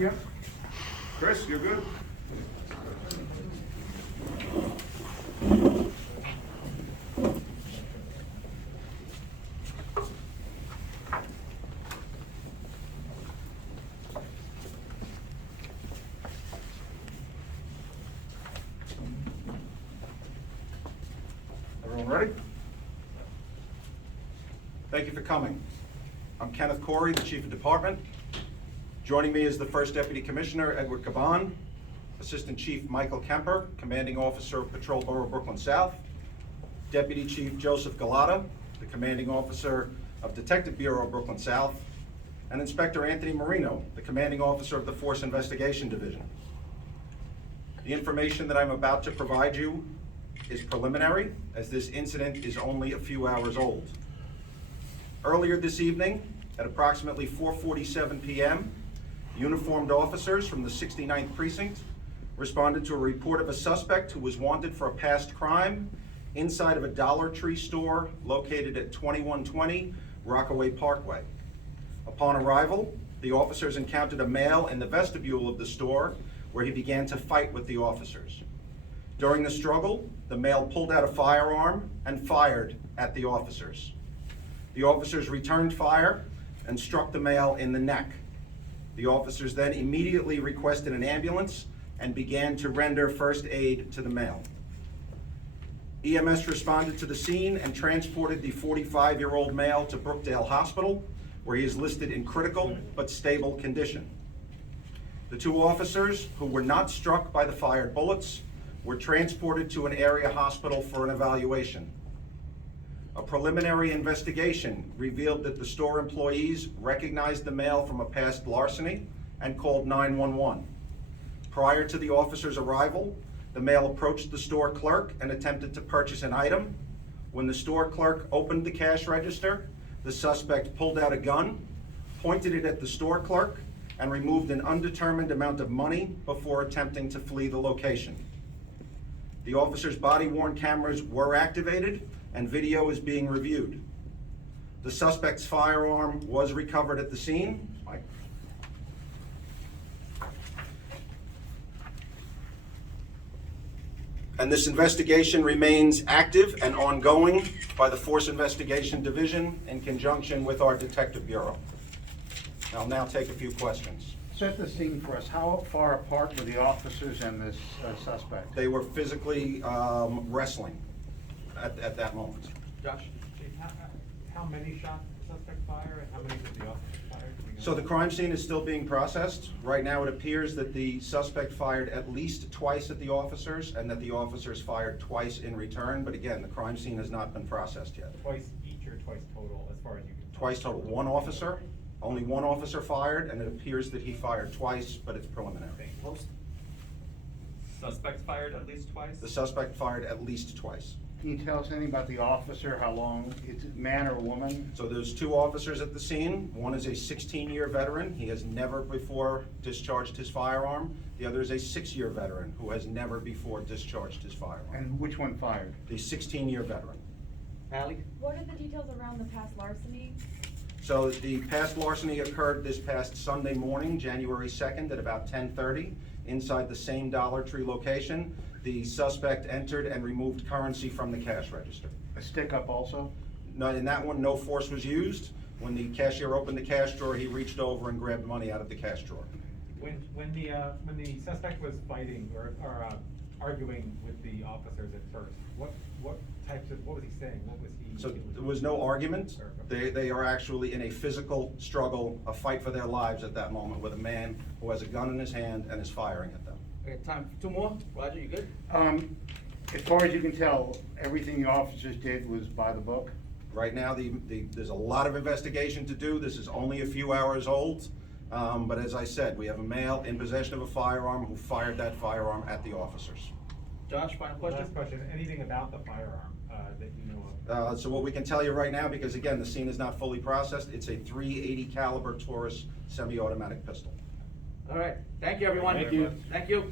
Yep. Chris, you're good? Everyone ready? Thank you for coming. I'm Kenneth Corey, the Chief of Department. Joining me is the First Deputy Commissioner, Edward Caban, Assistant Chief Michael Kemper, Commanding Officer of Patrol Borough Brooklyn South, Deputy Chief Joseph Galata, the Commanding Officer of Detective Bureau of Brooklyn South, and Inspector Anthony Marino, the Commanding Officer of the Force Investigation Division. The information that I'm about to provide you is preliminary, as this incident is only a few hours old. Earlier this evening, at approximately 4:47 p.m., uniformed officers from the 69th Precinct responded to a report of a suspect who was wanted for a past crime inside of a Dollar Tree store located at 2120 Rockaway Parkway. Upon arrival, the officers encountered a male in the vestibule of the store where he began to fight with the officers. During the struggle, the male pulled out a firearm and fired at the officers. The officers returned fire and struck the male in the neck. The officers then immediately requested an ambulance and began to render first aid to the male. EMS responded to the scene and transported the 45-year-old male to Brookdale Hospital, where he is listed in critical but stable condition. The two officers, who were not struck by the fired bullets, were transported to an area hospital for an evaluation. A preliminary investigation revealed that the store employees recognized the male from a past larceny and called 911. Prior to the officer's arrival, the male approached the store clerk and attempted to purchase an item. When the store clerk opened the cash register, the suspect pulled out a gun, pointed it at the store clerk, and removed an undetermined amount of money before attempting to flee the location. The officer's body-worn cameras were activated and video is being reviewed. The suspect's firearm was recovered at the scene. Mike. And this investigation remains active and ongoing by the Force Investigation Division in conjunction with our Detective Bureau. I'll now take a few questions. Set the scene for us. How far apart were the officers and this suspect? They were physically wrestling at that moment. Josh? Chief, how many shots did the suspect fire and how many did the officer fire? So the crime scene is still being processed. Right now, it appears that the suspect fired at least twice at the officers and that the officers fired twice in return. But again, the crime scene has not been processed yet. Twice each or twice total, as far as you can tell? Twice total. One officer, only one officer fired, and it appears that he fired twice, but it's preliminary. Suspects fired at least twice? The suspect fired at least twice. Can you tell us anything about the officer, how long, it's a man or a woman? So there's two officers at the scene. One is a 16-year veteran. He has never before discharged his firearm. The other is a 6-year veteran who has never before discharged his firearm. And which one fired? The 16-year veteran. Allie? What are the details around the past larceny? So the past larceny occurred this past Sunday morning, January 2nd at about 10:30 inside the same Dollar Tree location. The suspect entered and removed currency from the cash register. A stick-up also? No, in that one, no force was used. When the cashier opened the cash drawer, he reached over and grabbed money out of the cash drawer. When the suspect was fighting or arguing with the officers at first, what was he saying? What was he? So there was no argument. They are actually in a physical struggle, a fight for their lives at that moment with a man who has a gun in his hand and is firing at them. Okay, time for two more. Roger, you good? As far as you can tell, everything the officers did was by the book? Right now, there's a lot of investigation to do. This is only a few hours old. But as I said, we have a male in possession of a firearm who fired that firearm at the officers. Josh, final question? Last question, anything about the firearm that you know of? So what we can tell you right now, because again, the scene is not fully processed, it's a .380 caliber Taurus semi-automatic pistol. All right, thank you, everyone. Thank you. Thank you.